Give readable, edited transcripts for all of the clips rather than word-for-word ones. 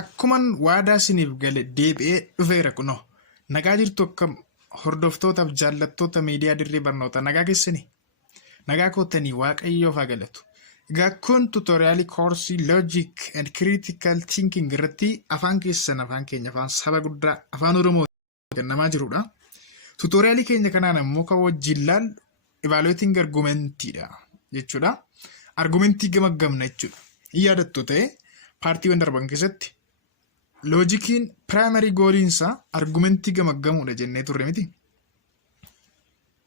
akkuman waadaa isiniif gale deebi'ee dhufeera kunoo. Nagaa jirtu akkam hordoftootaaf jaallattoota miidiyaa dirree barnoota nagaa keessanii. Nagaa koottanii waaqayyoof haa galatu. Egaa kun tuutoriyaalii koorsii Logic and Critical Thinking irratti afaan keessan afaan keenya afaan saba guddaa afaan Oromoo kennamaa jirudha. Tuutoriyaalii keenya kanaan ammoo kan wajjin ilaallu evaluating argumentiidha jechuudha. Argumentii gamaggamna jechuudha. Yaadattu ta'e paartiiwwan darban keessatti loojikiin primary goaliinsaa argumentii gamaggamuudha jennee turre miti.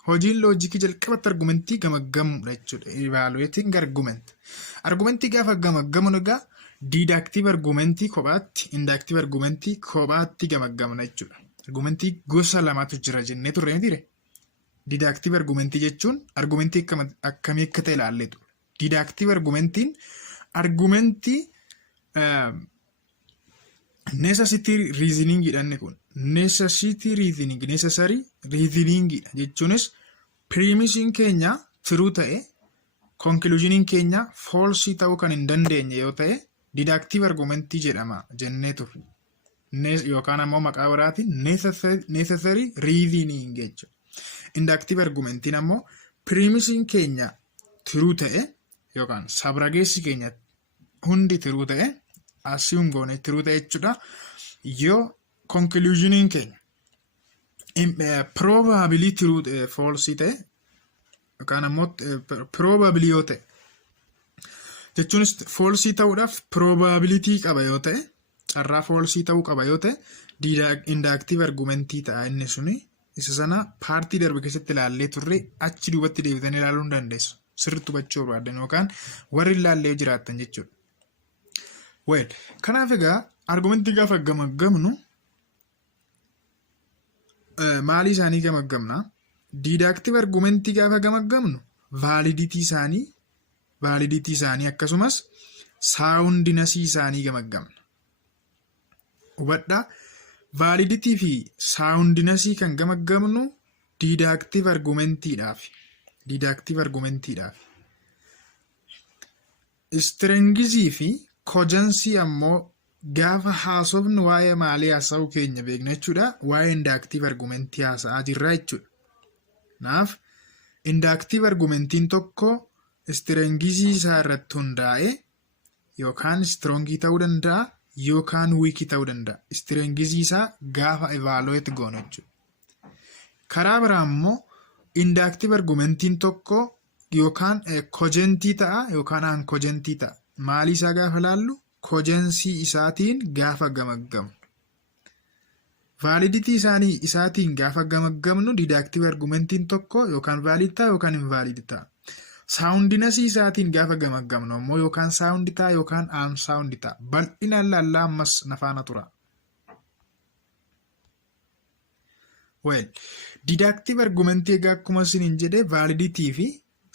Hojiin loojikii jalqabatti argumentii gamaggamuudha jechuudha. Evaluating argument. Argumentii gaafa gamaggamuun egaa didactive argumentii kophaatti, inductive argumentii kophaatti gamaggamna jechuudha. Argumentii gosa lamatu jira jennee turre miti. Didactive argumentii jechuun argumentii akkamii akka ta'e ilaalleetu. Didactive argumentiin argumentii necessity reasoning jedhanne kun necessary reasoning jechuunis premising keenya true ta'e conclusioning keenya false ta'uu kan hin dandeenye yoo ta'e didactive argumentii jedhama jennee turre. Yookaan ammoo maqaa biraatiin necessary reasoning jechuudha. Inductive argumentiin ammoo premising keenya true ta'e yookaan sabrageessi keenya hundi true ta'e assume goone true ta'e jechuudha. Yoo conclusioning keenya probably true false ta'e yookaan ammoo probably yoo ta'e jechuunis false ta'uudhaaf probability qaba yoo ta'e carraa false ta'uu qaba yoo ta'e inductive argumentii ta'a inni suni. Isa sana paartii darbe keessatti ilaallee turre achi duubatti deebitanii ilaaluu hin dandeessu. Sirriitti hubachuu barbaadan yookaan warri ilaallee jiraatan jechuudha. Kanaaf egaa argumentii gaafa gamaggamnu maalii isaanii gamaggamna? Didactive argumentii gaafa gamaggamnu validity isaanii akkasumas soundness isaanii gamaggamna. Hubadhaa. Validity fi soundness kan gamaggamnu didactive argumentiidhaaf. Strength fi cogency ammoo gaafa haasofnu waa'ee maalii haasa'uu keenya beekna jechuudha. Waa'ee inductive argumentii haasa'aa jirra jechuudha. Naaf inductive argumentiin tokko strength isaa irratti hundaa'e yookaan strong ta'uu danda'a. Yookaan weak ta'uu danda'a. Strength isaa gaafa evaluate goonu jechuudha. Karaa biraa immoo inductive argumentiin tokko yookaan cogentii ta'a yookaan uncogentii ta'a. Maalii isaa gaafa laallu cogency isaatiin gaafa gamaggamnu. Validity isaatiin gaafa gamaggamnu didactive argumentiin tokko yookaan valid ta'a yookaan invalid ta'a. Soundness isaatiin gaafa gamaggamnu ammoo yookaan sound ta'a yookaan unsound ta'a. Bal'inaan laallaa ammas nafaana tura. Didactive argumentii egaa akkuma isiniin jedhe validity fi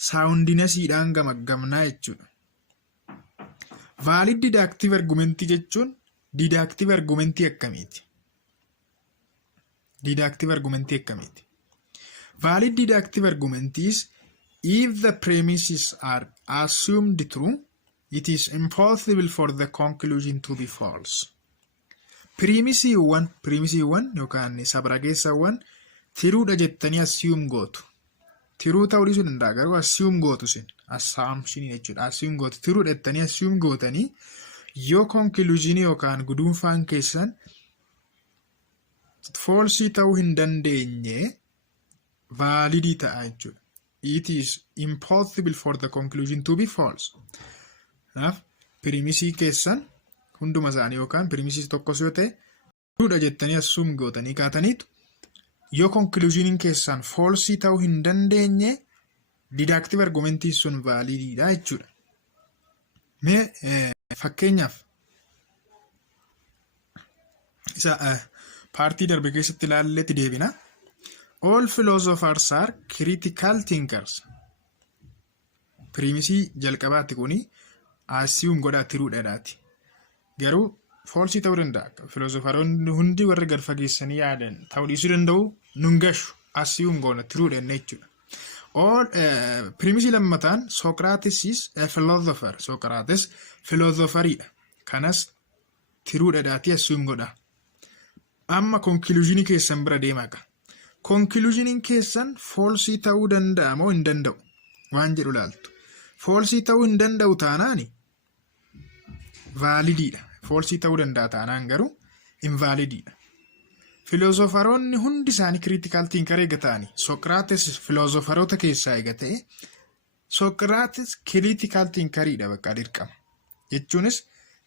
soundnessdhaan gamaggamnaa jechuudha. Valid didactive argumentii jechuun didactive argumentii akkamiiti? Valid didactive argumenties if the premises are assumed true, it is impossible for the conclusion to be false. Premisiiwwan yookaan sabrageessawwan tiruudha jettanii assume gootu. Tiruu ta'uu dhiisuu danda'a garuu assume gootu sin assumption jechuudha. Assume gootu tiruudha jettanii assume gootanii yoo conclusion yookaan guduunfaan keessan false ta'uu hin dandeenye valid ta'a jechuudha. It is impossible for the conclusion to be false. Naaf premisii keessan hunduma isaanii yookaan premisii tokkos yoo ta'e tiruudha jettanii assume gootanii kaataniitu yoo conclusionin keessan false ta'uu hin dandeenye didactive argumentii sun valididha jechuudha. Mee fakkeenyaaf isa paartii darbe keessatti ilaalleetti deebina. All philosophers are critical thinkers. Premisii jalqabaatti kuni assume godhaa tiruudhaadhaati. Garuu false ta'uu danda'a. Philosopheroonni hundi warri gad fageessanii yaadan ta'uu dhiisuu danda'u nun gashu assume goona tiruudha jechuudha. Premisii lammataan Socrates is a philosopher. Socrates philosopheridha. Kanas tiruudhaadhaatii assume godha. Amma conclusionii keessan bira deemaqa. Conclusioniin keessan falsii ta'uu danda'a moo hin danda'u waan jedhu laaltu. Falsii ta'uu hin danda'u taanaani validiidha. Falsii ta'uu danda'a taanaan garuu invalidiidha. Filoozofaroonni hundi isaanii critical thinker eega ta'anii Socrates filoozofaroota keessaa eega ta'e Socrates critical thinkeriidha bakka dirqama. Jechuunis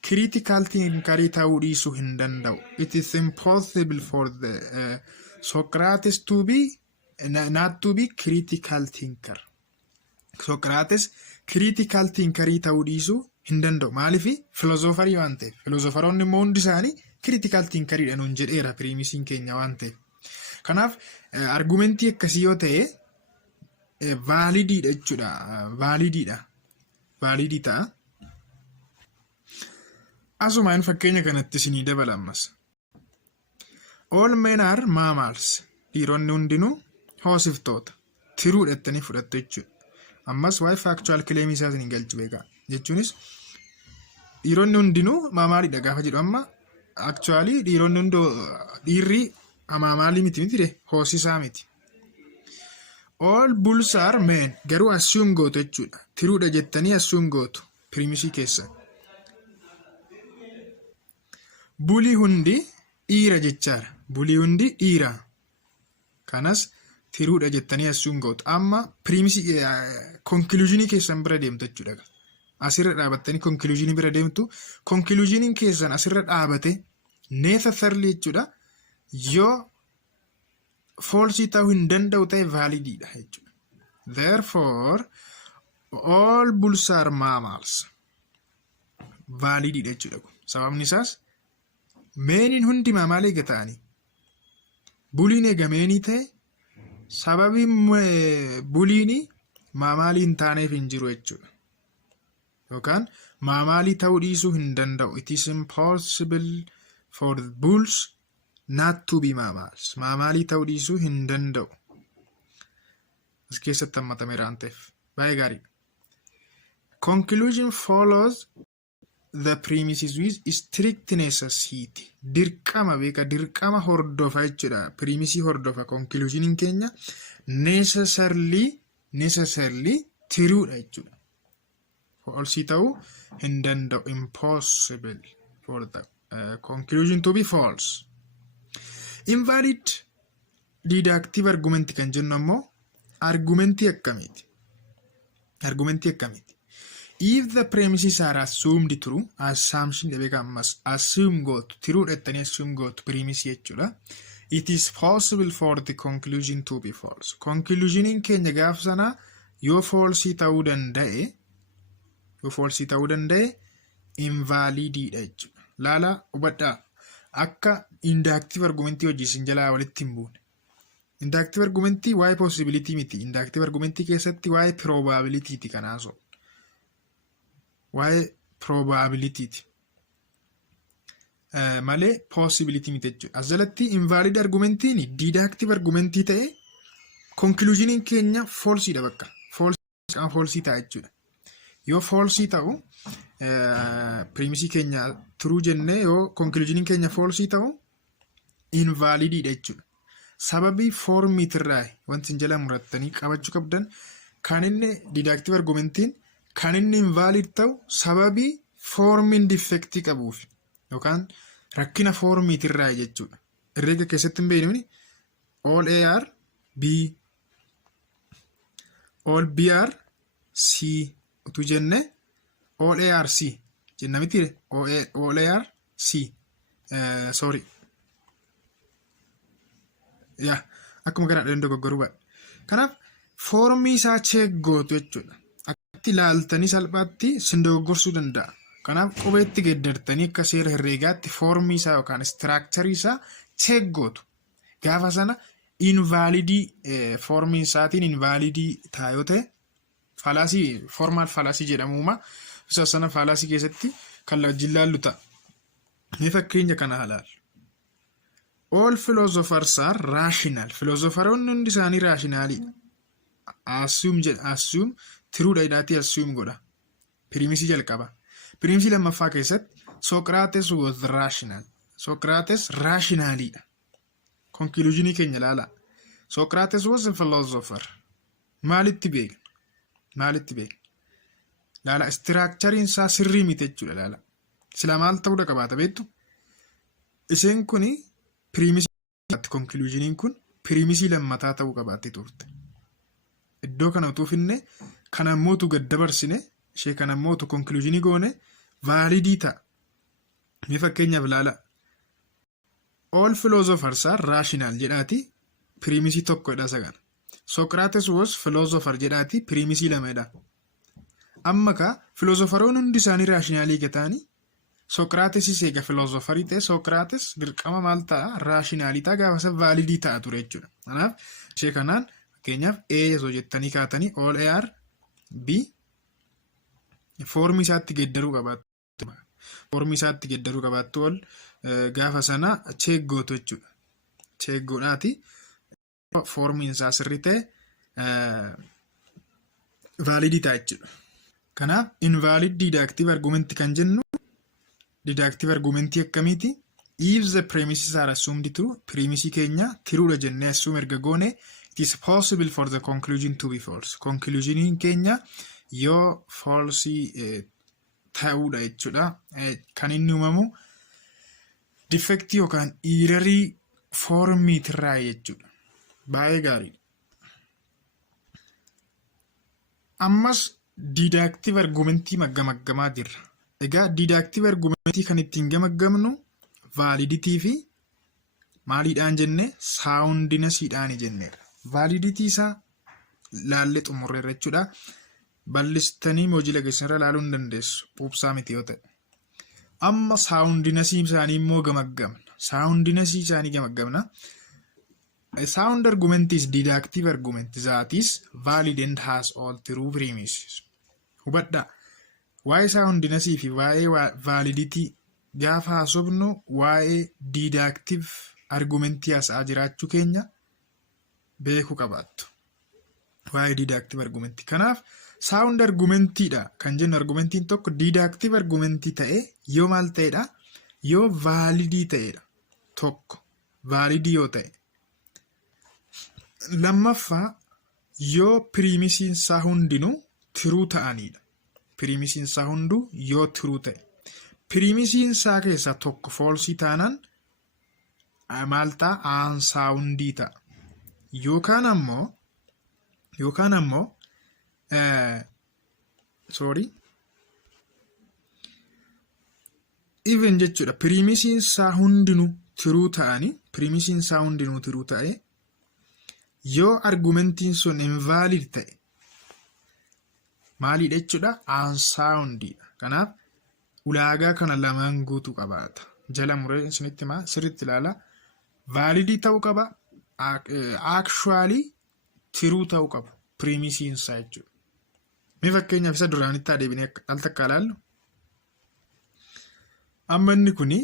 critical thinkerii ta'uu dhiisuu hin danda'u. It is impossible for the Socrates to be not to be critical thinker. Socrates critical thinkerii ta'uu dhiisuu hin danda'u. Maaliif filoozofarii waan ta'eef. Filoozofaroonni immoo hundi isaanii critical thinkeriidha nuun jedheera piriimisiin keenya waan ta'eef. Kanaaf argumentii akkasii yoo ta'e validiidha jechuudha. Validii ta'a. Asumaan fakkeenya kanatti isinii dabala ammas. All men are mammals. Dhiironni hundinuu hoosiftoota. Tiruudha jettanii fudhattu jechuudha. Ammas waa'ee factual claim isaa isin galchu beekaa. Jechuunis dhiironni hundinuu maamaalidha gaafa jedhu amma actually dhiirri maamaalii miti hoosisaa miti. All bulls are men. Garuu assume gootu jechuudha. Tiruudha jettanii assume gootu pirimisii keessa. Bulii hundi dhiira jechaadha. Bulii hundi dhiira. Kanas tiruudha jettanii assume gootu. Amma pirimisii conclusionii keessan bira deemtu jechuudha. Asirra dhaabattanii conclusionii bira deemtu. Conclusioniin keessan asirra dhaabate necessarily jechuudha. Yoo falsii ta'uu hin danda'u ta'e validiidha jechuudha. Therefore all bulls are mammals. Validiidha jechuudha. Sababni isaas meeniin hundi maamaalee eega ta'anii. Buliin eega meenii ta'e sababiin buliin maamaalii hin taaneef hin jiru jechuudha. Yookaan maamaalii ta'uu dhiisuu hin danda'u. It is impossible for bulls not to be mammals. Maamaalii ta'uu dhiisuu hin danda'u. As keessatti hammatameera waan ta'eef. Baay'ee gaariidha. Conclusion follows the premises with strict necessity. Dirqama beeka dirqama hordofa jechuudha. Premisii hordofa conclusioniin keenya necessarily tiruudha jechuudha. Falsii ta'uu hin danda'u. Impossible for the conclusion to be false. Invalid deductive argument kan jennu ammoo argumentii akkamiiti? If the premises are assumed true, assumption assume gootu tiruudha jettanii assume gootu premisii jechuudha. It is possible for the conclusion to be false. Conclusioniin keenya gaafa sana yoo falsii ta'uu danda'e invalidiidha jechuudha. Laala hubadhaa akka inductive argumentii wajjin jalaa walitti hin buune. Inductive argumentii waa'ee possibility miti. Inductive argumentii keessatti waa'ee probability ti kanaaso. Waa'ee probability ti. Malee possibility miti jechuudha. As jalatti invalid argumentiin deductive argumentii ta'e conclusioniin keenya falsiidha bakka. Falsii ta'a jechuudha. Yoo falsii ta'u premisii keenya true jennee yoo conclusioniin keenya falsii ta'u invalidiidha jechuudha. Sababii formiitirraa wanti jala murattanii qabachuu qabdan kan inni deductive argumentiin kan inni invalid ta'u sababii formiin defectii qabuuf yookaan rakkina formiitirraa jechuudha. Herreega keessatti hin beeknumni all A are B, all B are C utuu jenne all A are C jenna miti all A are C sorry. Akkuma kana dandoo goggoruu baadha. Kanaaf foormii isaa check gootu jechuudha. Akkatti ilaaltanii salphaatti sin doggorsuu danda'a. Kanaaf qubeetti geddartanii akka seera herreegaatti foormii isaa yookaan istiraakcharii isaa check gootu. Gaafa sana invalidii foormii isaatiin invalidii ta'a yoo ta'e faalaasii formaal faalaasii jedhamuuma isa sana faalaasii keessatti kan wajjin laallu ta'a. Mee fakkeenya kana ilaalu. All philosophers are rational. Philosopheroonni hundi isaanii rationalidha. Assume tiruudha hidhaatii assume godha. Pirimisii jalqaba. Pirimisii lammaffaa keessatti Socrates was rational. Socrates rationalidha. Conclusionii keenya ilaala. Socrates was a philosopher. Maalitti beekna? Laala istiraakchariin isaa sirrii miti jechuudha laala. Sila maal ta'uu qabaata beektu? Isheen kuni piriimisii conclusioniin kun piriimisii lammataa ta'uu qabaatti turte. Iddoo kana utuu finne kan ammootu gad dabarsine ishee kan ammootu conclusionii goone vaalidii ta'a. Mee fakkeenyaaf laala. All philosophers are rational jedhaati piriimisii tokkodha sagan. Socrates was philosopher jedhaati piriimisii lamadha. Amma ka filoozofaroon hundi isaanii raashinaalii gataanii Socrates eega filoozofarii ta'e Socrates dirqama maal ta'a raashinaalii ta'a gaafa isa vaalidii ta'a ture jechuudha. Kanaaf ishee kanaan fakkeenyaaf A osoo jettanii kaatanii all AR B foormii isaatti geeddaruu qabaattu. Foormii isaatti geeddaruu qabaattu ol gaafa sana cheeggootu jechuudha. Cheeggoodhaati foormiin isaa sirrii ta'e vaalidii ta'a jechuudha. Kanaaf invalid deductive argument kan jennu deductive argument akkamiiti? If the premises are assumed true, premise keenya truudha jennee assume erga goone it is possible for the conclusion to be false. Conclusioniin keenya yoo false ta'uudha jechuudha. Kan inni uumamu defect yookaan errorii formiitirraa jechuudha. Baay'ee gaarii. Ammas deductive argumentii gamaggamaa jirra. Egaa deductive argumentii kan ittiin gamaggamnu validity fi maaliidhaan jenne soundnessdhaan jenneera. Validity isaa laallee xumurreerra jechuudha. Bal'istanii moojila keessanirra laaluu hin dandeessu. Puupsaa miti yoo ta'e. Amma soundness isaanii immoo gamaggamna. Soundness isaanii gamaggamna. A sound argument is deductive argument that is valid and has all true premises. Hubadhaa. Waa'ee soundness fi waa'ee validity gaafa haasofnu waa'ee deductive argumentii haasa'aa jiraachuu keenya beekuu qabaattu. Waa'ee deductive argumentii. Kanaaf sound argumentiidha kan jennu argumentiin tokko deductive argumentii ta'e yoo maal ta'edha? Yoo validii ta'edha. Tokko validii yoo ta'e. Lammaffaa yoo pirimisiin isaa hundinuu tiruu ta'anidha. Pirimisiin isaa hunduu yoo tiruu ta'e. Pirimisiin isaa keessaa tokko foolsii taanaan maal ta'a? Aansaawundii ta'a. Yookaan ammoo even jechuudha. Pirimisiin isaa hundinuu tiruu ta'e. Yoo argumentiin sun invalid ta'e maalidha jechuudha? Unsoundidha. Kanaaf ulaagaa kana lamaan guutuu qabaata. Jala muree isinitti himaa sirriitti ilaala. Validii ta'uu qaba. Actually tiruu ta'uu qaba. Primisiin isaa jechuudha. Mee fakkeenyaaf isa duraanitti adeemnee al takka ilaallu. Amma inni kuni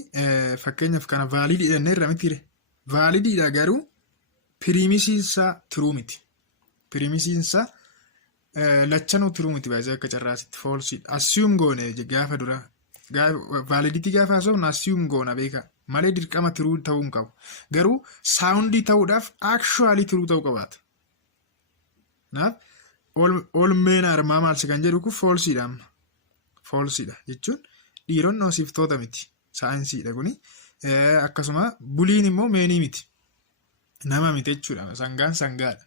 fakkeenyaaf kana validii jennee irra mitiire. Validiidha garuu pirimisiin isaa tiruu miti. Pirimisiin isaa lachanuu tiruu miti baay'ee akka carraasitti foolsiidha. Assume goone gaafa dura validity gaafa haasofnu assume goona beeka malee dirqama tiruu ta'uu hin qabu. Garuu soundii ta'uudhaaf actually tiruu ta'uu qabaata. Naaf oolmeen armaa maalsi kan jedhu kun foolsiidha amma. Foolsiidha jechuun dhiironni hoosiftoota miti. Saayinsiidha kuni. Akkasuma buliin immoo meenii miti. Nama miti jechuudha. Sangaan sangaadha.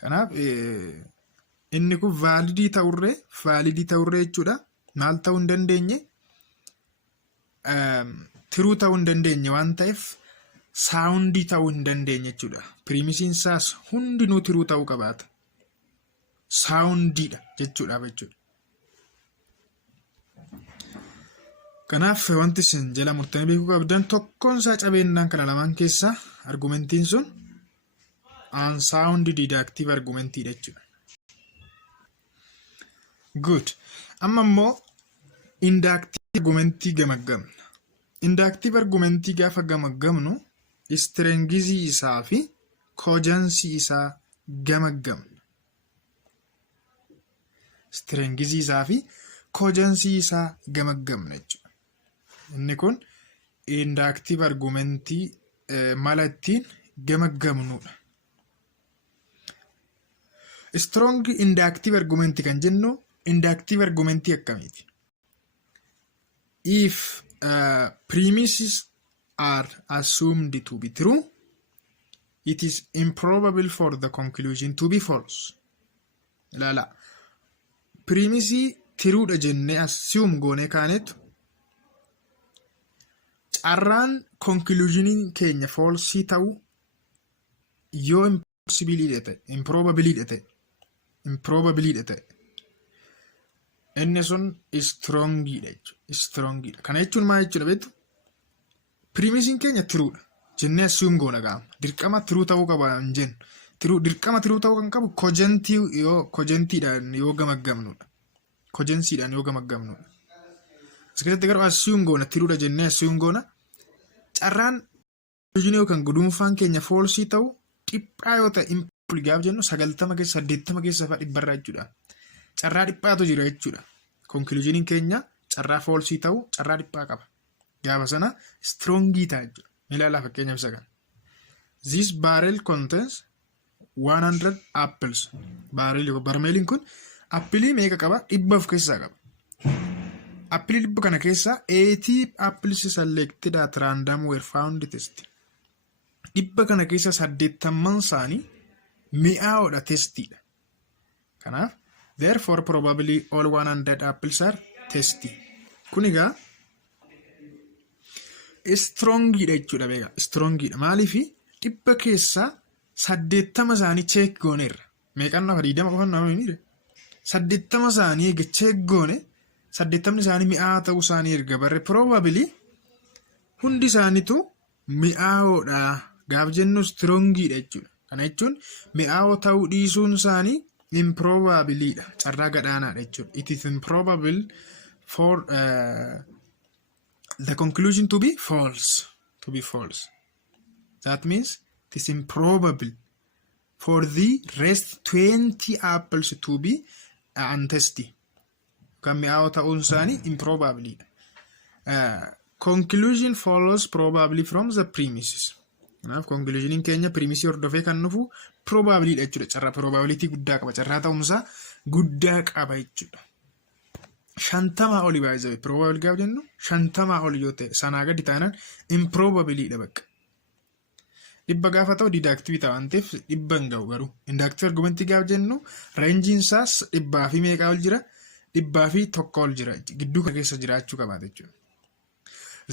Kanaaf inni kun validii ta'urree jechuudha. Maal ta'uu hin dandeenye? Tiruu ta'uu hin dandeenye waan ta'eef saawundii ta'uu hin dandeenye jechuudha. Pirimisiin isaas hundinuu tiruu ta'uu qabaata. Saawundiidha jechuudhaaf jechuudha. Kanaaf wanti isin jala murtanii beekuu qabdan tokkoon isaa cabeennaan kana lamaan keessaa argumentiin sun unsound deductive argumentiidha jechuudha. Good. Amma immoo inductive argumentii gamaggamna. Inductive argumentii gaafa gamaggamnu strengthii isaa fi cogency isaa gamaggamna. Strengthii isaa fi cogency isaa gamaggamna jechuudha. Inni kun inductive argumentii mala ittiin gamaggamnudha. Strong inductive argument kan jennu inductive argumentii akkamiiti? If premises are assumed to be true, it is improbable for the conclusion to be false. Ilaala. Premisii tiruudha jennee assume goone kaanetu carraan conclusioniin keenya falsii ta'uu yoo improbabiliidha ta'e inni sun strongidha jechuudha. Strongidha. Kana jechuun maal jechuudha beektu? Primisiin keenya tiruudha jennee assume goona gaama. Dirqama tiruu ta'uu qaba hin jennu. Dirqama tiruu ta'uu kan qabu cogentiidhaan yoo gamaggamnudha. Cogensiidhaan yoo gamaggamnudha. As keessatti garuu assume goona tiruudha jennee assume goona. Carraan conclusion yookaan gudunfaan keenya falsii ta'uu dhiphaa yoo ta'e gaaf jennu 90 keessa 80 keessa fa'aa dhibbarraa jechuudha. Carraa dhiphaatu jira jechuudha. Conclusioniin keenya carraa falsii ta'uu carraa dhiphaa qaba. Gaafa sana strongii ta'a jechuudha. Ilaalaa fakkeenyaaf isa kana. This barrel contains 100 apples. Barmeeliin kun appilii meeqa qaba? 100 of keessaa qaba. Appilii 100 kana keessaa 80 apples selected at random were found test. 100 kana keessa 80 isaanii mi'aawudha testiidha. Kanaaf therefore probably all 100 apples are testy. Kun egaa strongidha jechuudha beekaa. Strongidha. Maaliifi 100 keessaa 80 isaanii check gooneerra. Meeqaan nafa 20 qofaan nama himidha. 80 isaanii eega check goone 80 isaanii mi'aa ta'uu isaanii erga barre probably hundi isaaniitu mi'aawudha gaaf jennu strongidha jechuudha. Kana jechuun mi'aawoo ta'uu dhiisuun isaanii improbabilidha. Carraa gadaanaadha jechuudha. It is improbable for the conclusion to be false. That means it is improbable for the rest 20 apples to be untesty. Kan mi'aawoo ta'uun isaanii improbabilidha. Conclusion follows probably from the premises. Kanaaf conclusioniin keenya premisii hordofee kan dhufu probabilidha jechuudha. Carraa probability guddaa qaba. Carraa ta'umsaa guddaa qaba jechuudha. 50 oli baay'ee probable gaaf jennu 50 oli yoo ta'e sanaa gadi taanaan improbabilidha bakka. 100 gaafa ta'u deductive ta'a waan ta'eef 100 hin ga'u garuu. Inductive argument gaaf jennu rangein isaas 100 fi meeqaa ol jira? 100 fi 1 ol jira. Gidduu kana keessa jiraachuu qabaata jechuudha.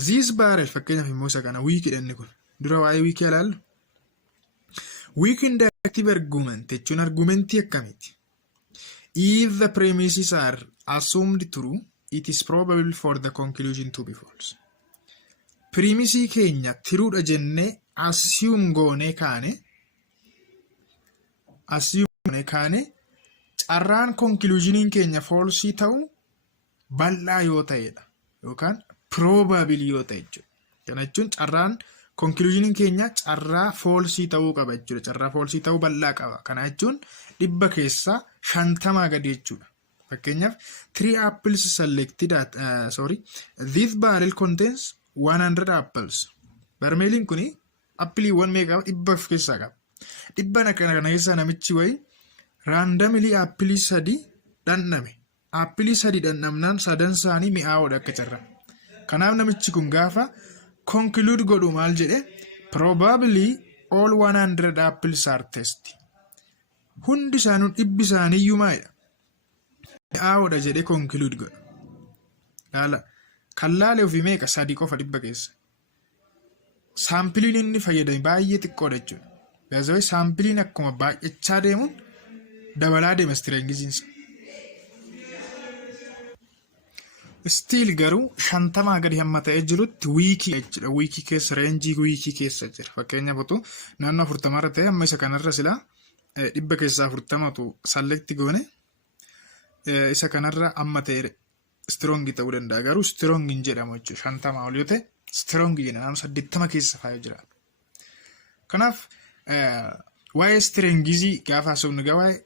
This barrel fakkeenyaaf immoo isa kana weak inni kun. Dura waa'ee weak ilaallu. Weak inductive argument jechuun argumentii akkamiiti? If the premises are assumed true, it is probable for the conclusion to be false. Premisii keenya tiruudha jennee assume goonee kaane carraan conclusioniin keenya falsii ta'uu bal'aa yoo ta'edha. Yookaan probable yoo ta'e jechuudha. Kana jechuun carraan conclusioniin keenya carraa falsii ta'uu qaba jechuudha. Carraa falsii ta'uu bal'aa qaba. Kana jechuun 100 keessaa 50 gadi jechuudha. Fakkeenyaaf 3 apples selected at this barrel contains 100 apples. Barmeeliin kuni appiliiwwan meeqa qaba? 100 of keessaa qaba. 100 kana keessaa namichi wayi randomly appilii 3 dhandhame. Appilii 3 dhandhamnaan sadan isaanii mi'aawoodha akka carraa. Kanaaf namichi kun gaafa conclude godhu maal jedhe? Probably all 100 apples are testy. Hundi isaanii 100 isaanii iyyuu maalidha? Mi'aawoodha jedhe conclude godha. Laala kan laalee ofii meeqa? 3 qofa 100 keessa. Saampiliin inni fayyadame baay'ee xiqqoodha jechuudha. Gaazawee saampiliin akkuma baay'achaa deemuun dabalaa deema strengisiinsa. Stiil garuu 50 gadi hamma ta'ee jirutti wiikii jechuudha. Wiikii keessa reenjii wiikii keessa jira. Fakkeenyaaf utuu naannoo 40 irra ta'e amma isa kanarra silaa 100 keessaa 40tu select goone isa kanarra amma ta'e strong ta'uu danda'a. Garuu strong hin jedhamu jechuudha. 50 ol yoo ta'e strong jedhama. 80 keessa faaya jira. Kanaaf waa'ee strengizii gaafa haasofnu waa'ee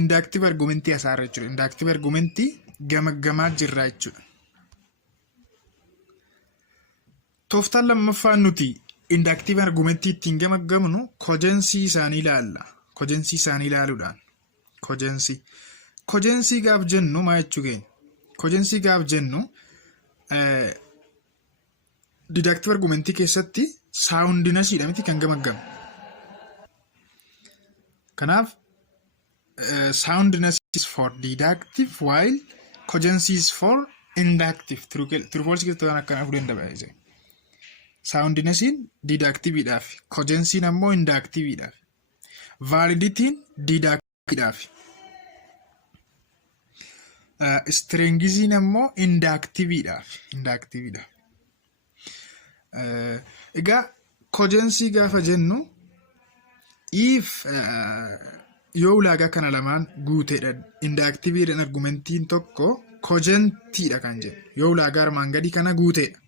inductive argumentii hasaarra jechuudha. Inductive argumentii gamaggamaa jirra jechuudha. Tooftaan lammaffaan nuti inductive argumentii ittiin gamaggamnu kojensii isaanii ilaalla. Kojensii isaanii ilaaluudhaan. Kojensii gaaf jennu maa jechuu keenya? Kojensii gaaf jennu deductive argumentii keessatti saawundinasiidha miti kan gamaggamu. Kanaaf soundness is for deductive while cogency is for inductive. True false keessatti waan akkana fudhan dabalee. Soundness in deductive idhaaf, cogency ammoo inductive idhaaf, validity deductive idhaaf, strength ammoo inductive idhaaf. Egaa cogency gaafa jennu if yoo ulaagaa kana lamaan guuteedha inductive argumentiin tokko cogentidha kan jennu. Yoo ulaagaa armaan gadii kana guuteedha.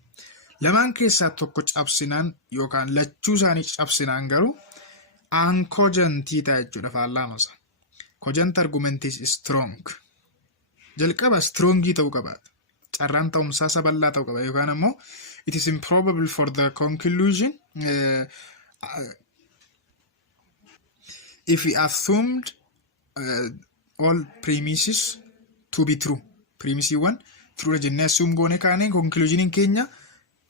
Lamaan keessaa tokko cabsinaan yookaan lachuu isaanii cabsinaan garuu uncogentii ta'a jechuudha faallaanusa. Cogent argument is strong. Jalqaba strongii ta'uu qabaata. Carraan ta'umsaa sabal'aa ta'uu qaba yookaan ammoo it is improbable for the conclusion if we assumed all premises to be true. Premisiiwwan true jennee assume goone kaane conclusionin keenya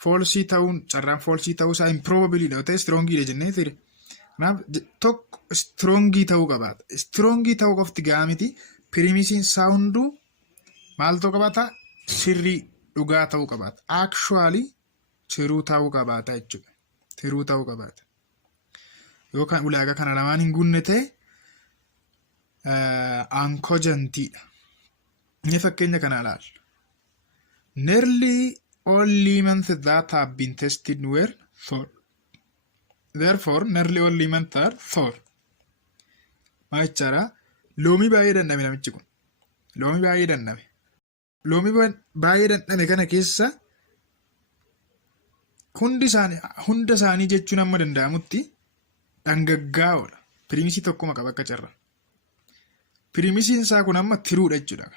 falsii ta'uun carraan falsii ta'uu isaa improbable dha ta'e strongii jennee ture. Kanaaf tokko strongii ta'uu qabaata. Strongii ta'uu qofti gahaa miti. Premisiin saawunduu maal ta'uu qabaata? Sirrii dhugaa ta'uu qabaata. Actually tiruu ta'uu qabaata jechuudha. Tiruu ta'uu qabaata. Yookaan ulaagaa kana lamaan hin guunne ta'e uncogentidha. Inni fakkeenya kana ilaalla. Nearly all lemons that have been tested were Thor. Therefore, nearly all lemons are Thor. Maa jechaadha? Loomii baay'ee dhandhame namichi kun. Loomii baay'ee dhandhame. Loomii baay'ee dhandhame kana keessa hunda isaanii jechuun amma danda'amutti dhangaggaa'oodha. Pirimisii tokkuma qaba akka carra. Pirimisiin isaa kun amma tiruudha jechuudha.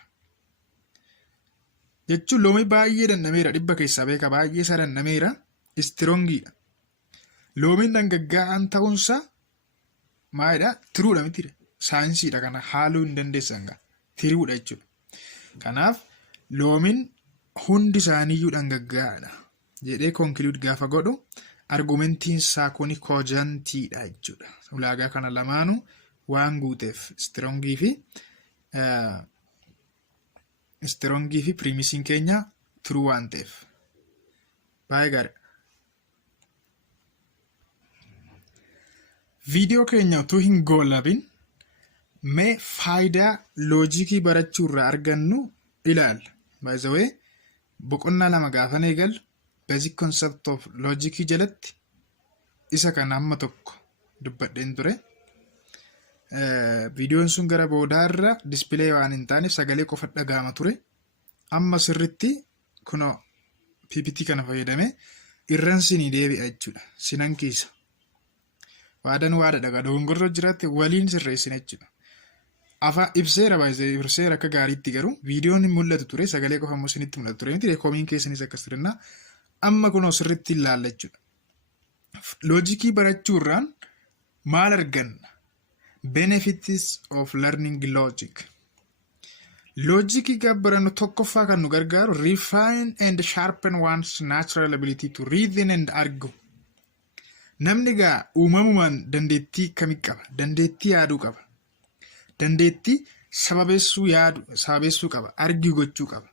Jechuun loomii baay'ee dhandhameera. Dhibba keessaa beeka baay'ee isaa dhandhameera. Istrongiidha. Loomiin dhangaggaa'aan ta'uunsaa maalidha? Tiruudha miti. Saayinsiidha kana haaluu hin dandeessan gaa. Tiruudha jechuudha. Kanaaf loomiin hundi isaaniiyyuu dhangaggaa'aadha jedhee conclude gaafa godhu argumentiin isaa kuni cogentiidha jechuudha. Ulaagaa kana lamaanuu waan guuteef strongii fi primisiin keenya true waan ta'eef. Baay'ee gaariidha. Viidiyoo keenya utuu hin goolabin mee faayidaa loojikii barachuu irraa argannu ilaalla. By the way, boqonnaa lama gaafan eegalu basic concept of loojikii jalatti isa kana amma tokko dubbadheen ture. Viidiyoon sun gara boodaarra dispilee waan hin taaneef sagalee qofa dhagahama ture. Amma sirritti kunoo PPT kana fayyadame irraan sinii deebi'a jechuudha. Sinan kiisa. Waadan waada dhagaa dogongorroo jiraatti waliin sirreessina jechuudha. Afaan ibseera baay'ee ibseera akka gaariitti garuu viidiyoon hin mul'atu ture sagalee qofa immoo sinitti mul'atu ture miti reekoomiin keessanis akkas turenna amma kunoo sirritti ilaalla jechuudha. Loojikii barachuurraan maal arganna? Benefits of learning logic. Loojikii gabbarannu tokkoffaa kan nu gargaaru refine and sharpen one's natural ability to reason and argue. Namni gaa uumamumaan dandeettii kamii qaba? Dandeettii yaaduu qaba. Dandeettii sababeessuu qaba. Argii gochuu qaba.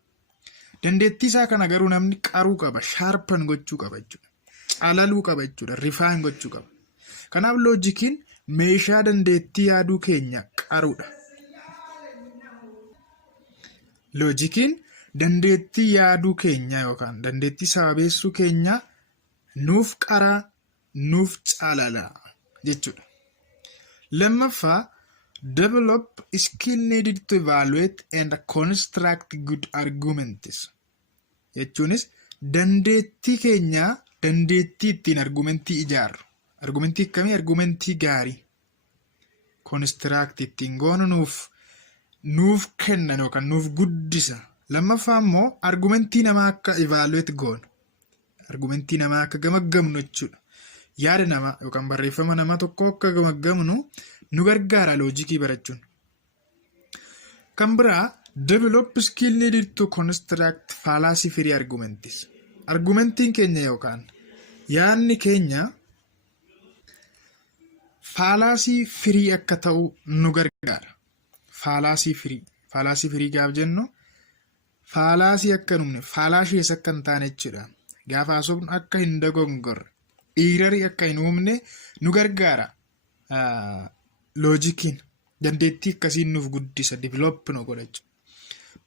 Dandeettii isaa kana garuu namni qaruu qaba. Sharpen gochuu qaba jechuudha. Calaluu qaba jechuudha. Refine gochuu qaba. Kanaaf loojikiin meeshaa dandeettii yaaduu keenya qaruudha. Loojikiin dandeettii yaaduu keenya yookaan dandeettii sababeessuu keenya nuuf qaraa nuuf caalala jechuudha. Lammaffaa develop skill needed to evaluate and construct good arguments. Jechuunis dandeettii keenya dandeettii ittiin argumentii ijaarru. Argumentii akkamii? Argumentii gaarii. Construct ittiin goonu nuuf kennan yookaan nuuf guddisa. Lammaffaa immoo argumentii namaa akka evaluate goonu. argumentii namaa akka gamaggamnu jechuudha. Yaada namaa yookaan barreeffama namaa tokko akka gamaggamnu nu gargaara loojikii barachuun. Kan biraa develop skill needed to construct fallacy free arguments. Argumentiin keenya yookaan yaadni keenya fallacy free akka ta'u nu gargaara. Fallacy free gaaf jennu fallacy akka numne fallacy akka hin taane jechuudha. Gaafa haasofnu akka hin dogongorre dhiirarii akka hin uumne nu gargaara. Loojikiin dandeettii akkasiin nuuf guddisa develop nu godha jechuudha.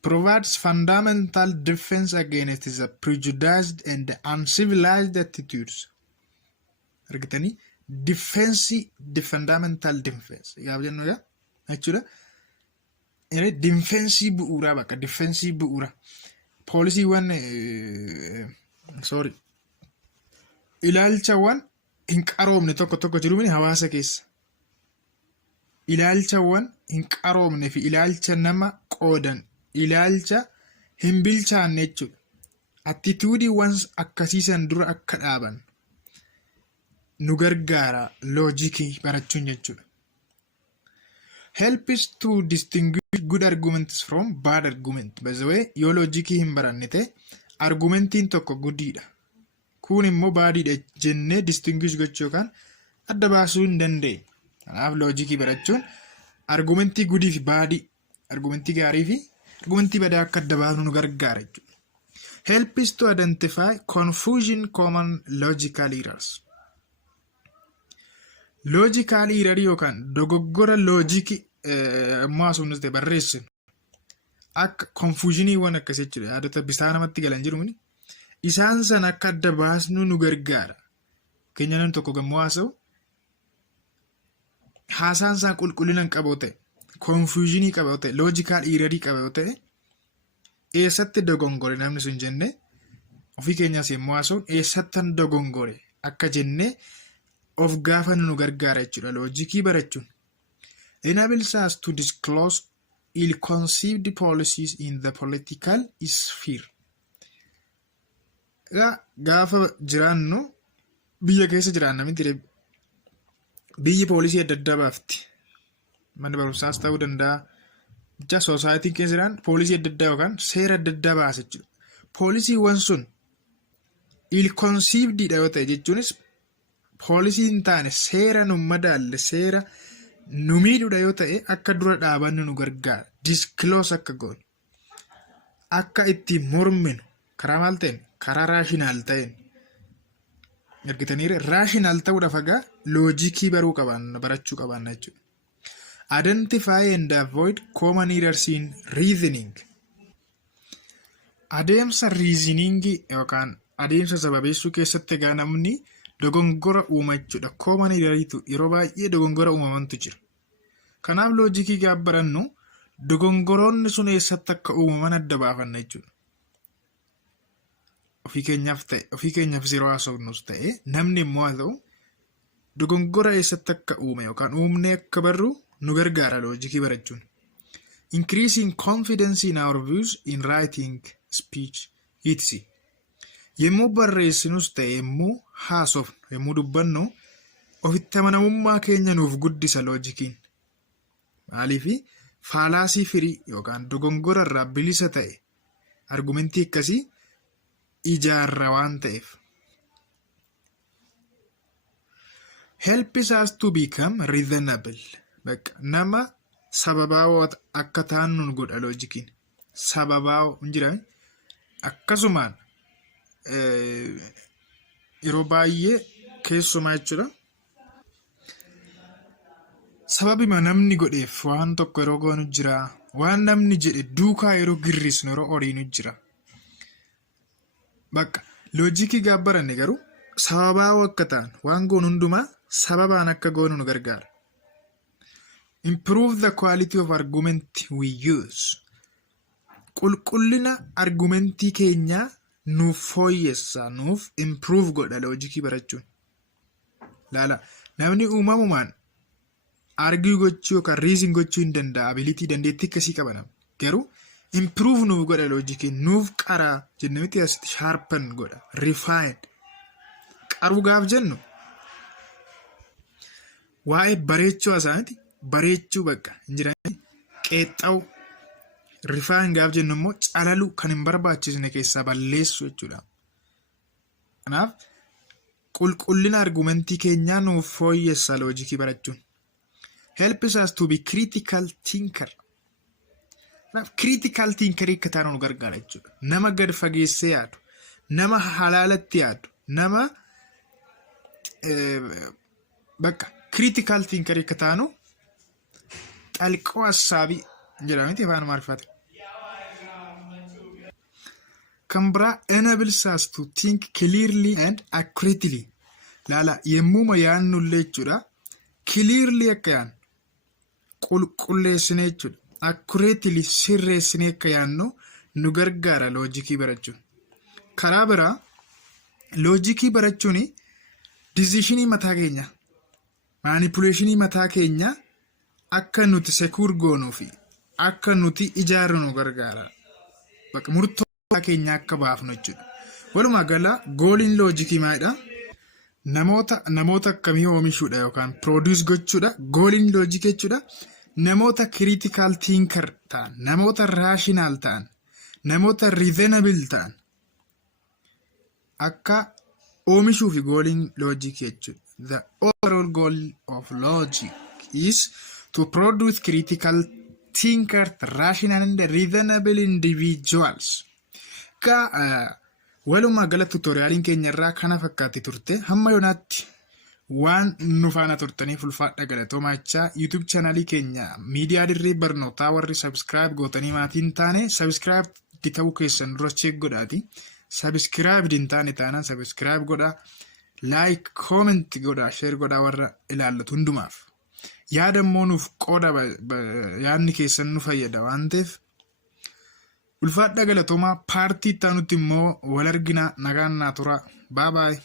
Provides fundamental defense against the prejudiced and uncivilized attitudes. Argitanii the fundamental defense gaaf jennu jechuudha. Defense bu'uuraa bakka defense bu'uura poolisiiwwan ilaalchawwan hin qaroomne tokko jiru hawaasa keessa. Ilaalchawwan hin qaroomne fi ilaalcha nama qoodan ilaalcha hin bilchaanne jechuudha. Attituudiiwwan akkasiisan dura akka dhaaban nu gargaara loojikii barachuun jechuudha. Helps to distinguish good arguments from bad argument. By the way, yoo loojikii hin baranne ta'e argumentiin tokko gudiidha. Kun immoo baadiidha jennee distinguish gochuu yookaan adda baasuu hin dandeenye. Kanaaf loojikii barachuun argumentii gudii fi baadii, argumentii gaarii fi argumentii badaa akka adda baasnu nu gargaara jechuudha. Helps to identify confusion common logical errors. Logical error yookaan dogoggora loojikii ammoo asuunis ta'e barreessinu akka confusioniiwwan akkasii jechuudha. Yaadota bisaa namatti galan jiru isaan san akka adda baasnu nu gargaara. Keenya namni tokko gammoo haasa'u haasaan isaa qulqullina hin qabu ta'e confusionii qabu ta'e logical error qabu ta'e eessatti dogongore namni sun jennee ofii keenyaas yemmuu haasa'u eessattan dogongore akka jennee of gaafannu nu gargaara jechuudha. Loojikii barachuun enables us to disclose ill-conceived policies in the political sphere. Gaafa jiraannu biyya keessa jiraanna miti biyyi poolisii adda addaa baafti. Manni barumsaas ta'uu danda'a. Jecha soosaayitiin keessa jiraan poolisii adda addaa yookaan seera adda addaa baasa jechuudha. Poolisiiwwan sun ill-conceived dha yoo ta'e jechuunis poolisii hin taane seera nu madaalle seera nu miidhudha yoo ta'e akka dura dhaabannu nu gargaara. Disclose akka goonu akka itti morminu karaa maal ta'een karaa raashinaal ta'een argitaniire raashinaal ta'uudhaaf egaa loojikii barachuu qabaanna jechuudha. Identify and avoid common errors in reasoning. Adeemsa reasoningii yookaan adeemsa sababeessuu keessatti egaa namni dogongora uuma jechuudha. Common erroriitu yeroo baay'ee dogongora uumamantu jira. Kanaaf loojikii gaaf barannu dogongoroonni sun eessatti akka uumaman adda baafanna jechuudha. Ofii keenyaaf yeroo haasofnus ta'e namni immoo haa ta'u dogongora eessatti akka uume yookaan uumnee akka barru nu gargaara loojikii barachuun. Increasing confidence in our views in writing, speech, etc. Yemmuu barreessinus ta'e yemmuu haasofnu yemmuu dubbannu ofitti amanamummaa keenya nuuf guddisa loojikiin. Maaliifi faalaasii firii yookaan dogongora irraa bilisa ta'e argumentii akkasii ijaarra waan ta'eef. Helps us to become reasonable. Nama sababaawoo akka ta'an nun godha loojikiin. Sababaawoo hin jiran akkasumaan yeroo baay'ee keessumaa jechuudha. Sababima namni godheef waan tokko yeroo goonu jira. Waan namni jedhe duukaa yeroo girrisnu yeroo horiinu jira. Loojikii gaaf baranne garuu sababaawoo akka ta'an waan goonu hundumaa sababaan akka goonu nu gargaara. Improve the quality of argument we use. Qulqullina argumentii keenyaa nuuf fooyyessa nuuf improve godha loojikii barachuun. Laala namni uumamumaan argue gochuu yookaan reason gochuu hin danda'a. Abilitii dandeettii akkasii qabanam. Garuu improve nuuf godha loojikiin nuuf qaraa jennee miti asitti sharpen godha refine qaruu gaaf jennu waa'ee bareechuu isaaniiti bareechuu bakka hin jirani qeexxaa'u rifaan gaaf jennu immoo calaluu kan hin barbaachisne keessaa balleessu jechuudha. Kanaaf qulqullina argumentii keenyaa nuuf fooyyessa loojikii barachuun. Helps us to be critical thinker. Critical thinker akka taanu nu gargaara jechuudha. Nama gad fageessee yaadu, nama halaalatti yaadu, nama bakka critical thinker akka taanu xalqoo hassaabii jedhamti afaan Amaariffaatiin. Kan biraa enables us to think clearly and accurately. Laala yemmuma yaannullee jechuudha. Clearly akka yaannu qulqulleessinee jechuudha. Accurately sirreessinee akka yaannu nu gargaara loojikii barachuun. Karaa biraa loojikii barachuun decisionii mataa keenya manipulationii mataa keenya akka nuti secure goonuu fi akka nuti ijaarru nu gargaara. Bakka murtoo keenya akka baafnu jechuudha. Walumaa gala gooliin loojikii maalidha? Namoota akkamii oomishuudha yookaan produce gochuudha. Gooliin loojikii jechuudha. Namoota critical thinker ta'an, namoota rational ta'an, namoota reasonable ta'an akka oomishuu fi gooliin loojikii jechuudha. The overall goal of logic is to produce critical thinkers, rational and reasonable individuals. Walumaa gala tutoriyaaliin keenya irraa kana fakkaatti turte hamma yoonaatti waan nu faana turtaniif ulfaadha galatoomaa jechaa. YouTube chaanalii keenya miidiyaa dirree barnootaa warri subscribe gootanii maatiin taane subscribe ta'uu keessan dura check godhaati. Subscribe din taane taanaan subscribe godhaa, like, comment godhaa, share godhaa warra ilaallatu hundumaaf. Yaada immoo nuuf qooda yaadni keessan nu fayyada waan ta'eef ulfaadha galatoomaa. Paartii itti aanutti immoo wal argina. Nagaan naa tura. Bye bye.